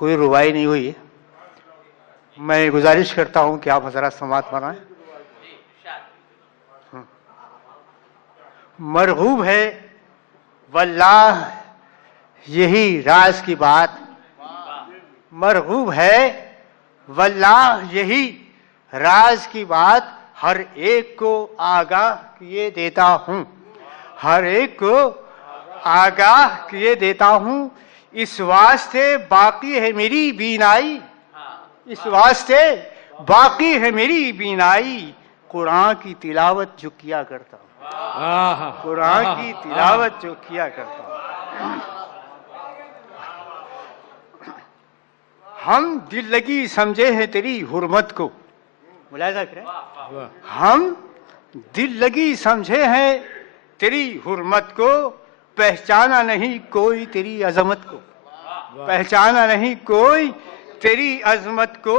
کوئی ربائی نہیں ہوئی. میں گزارش کرتا ہوں کہ آپ حضرات سماعت فرمائیں. مرغوب ہے واللہ یہی راز کی بات، مرغوب ہے واللہ یہی راز کی بات، ہر ایک کو آگاہ کیے دیتا ہوں، ہر ایک کو آگاہ کیے دیتا ہوں. اس واسطے باقی ہے میری بینائی، اس واسطے باقی ہے میری بینائی، قرآن کی تلاوت جو کیا کرتا ہوں، قرآن کی تلاوت جو کیا کرتا ہوں. ہم دل لگی سمجھے ہیں تیری حرمت کو، ملاحظہ کریں، ہم دل لگی سمجھے ہیں تیری حرمت کو، پہچانا نہیں کوئی تیری عظمت کو، پہچانا نہیں کوئی تیری عظمت کو.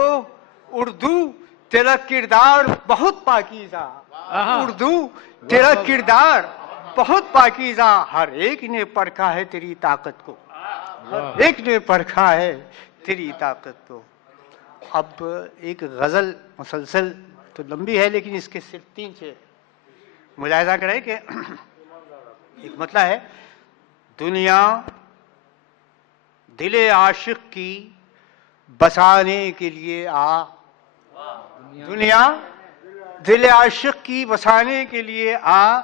اردو تیرا کردار بہت پاکیزہ، اردو تیرا کردار بہت پاکیزہ، ہر ایک نے پرکھا ہے تیری طاقت کو، ہر ایک نے پرکھا ہے تیری طاقت کو. اب ایک غزل مسلسل تو لمبی ہے لیکن اس کے صرف 3 شعر ملاحظہ کریں کہ ایک مطلب ہے، دنیا دل عاشق کی بسانے کے لیے آ، دنیا دل عاشق کی بسانے کے لیے آ،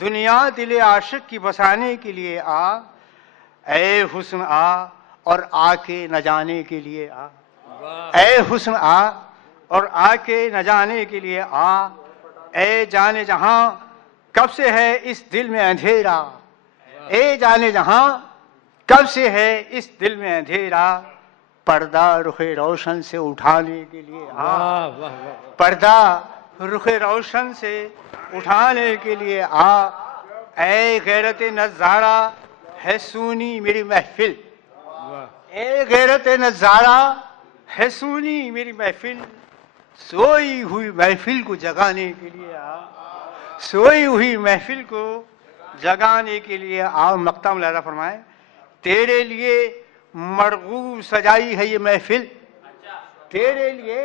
دنیا دل عاشق کی بسانے کے لیے آ، اے حسن آ اور آ کے نہ جانے کے لیے آ، اے حسن آ اور آ کے نہ جانے کے لیے آ. اے جانے جہاں کب سے ہے اس دل میں اندھیرا، اے جانے جہاں کب سے ہے اس دل میں اندھیرا، پردہ رخ روشن سے اٹھانے کے لیے آ، پردہ رخ روشن سے اٹھانے کے لیے آ. اے غیرت نظارہ ہے سونی میری محفل، اے غیرت نظارہ ہے سونی میری محفل، سوئی ہوئی محفل کو جگانے کے لیے آ، سوئی ہوئی محفل کو جگانے کے لیے آ. مقطع ملاحظہ فرمائیں، تیرے لیے مرغوب سجائی ہے یہ محفل، تیرے لیے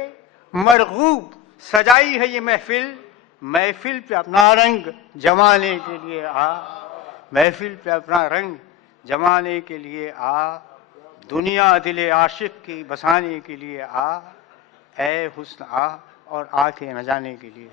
مرغوب سجائی ہے یہ محفل، محفل پہ اپنا رنگ جمانے کے لیے آ، محفل پہ اپنا رنگ جمانے کے لیے آ. دنیا دل عاشق کی بسانے کے لیے آ، اے حسن آ اور آ کے نہ جانے کے لیے.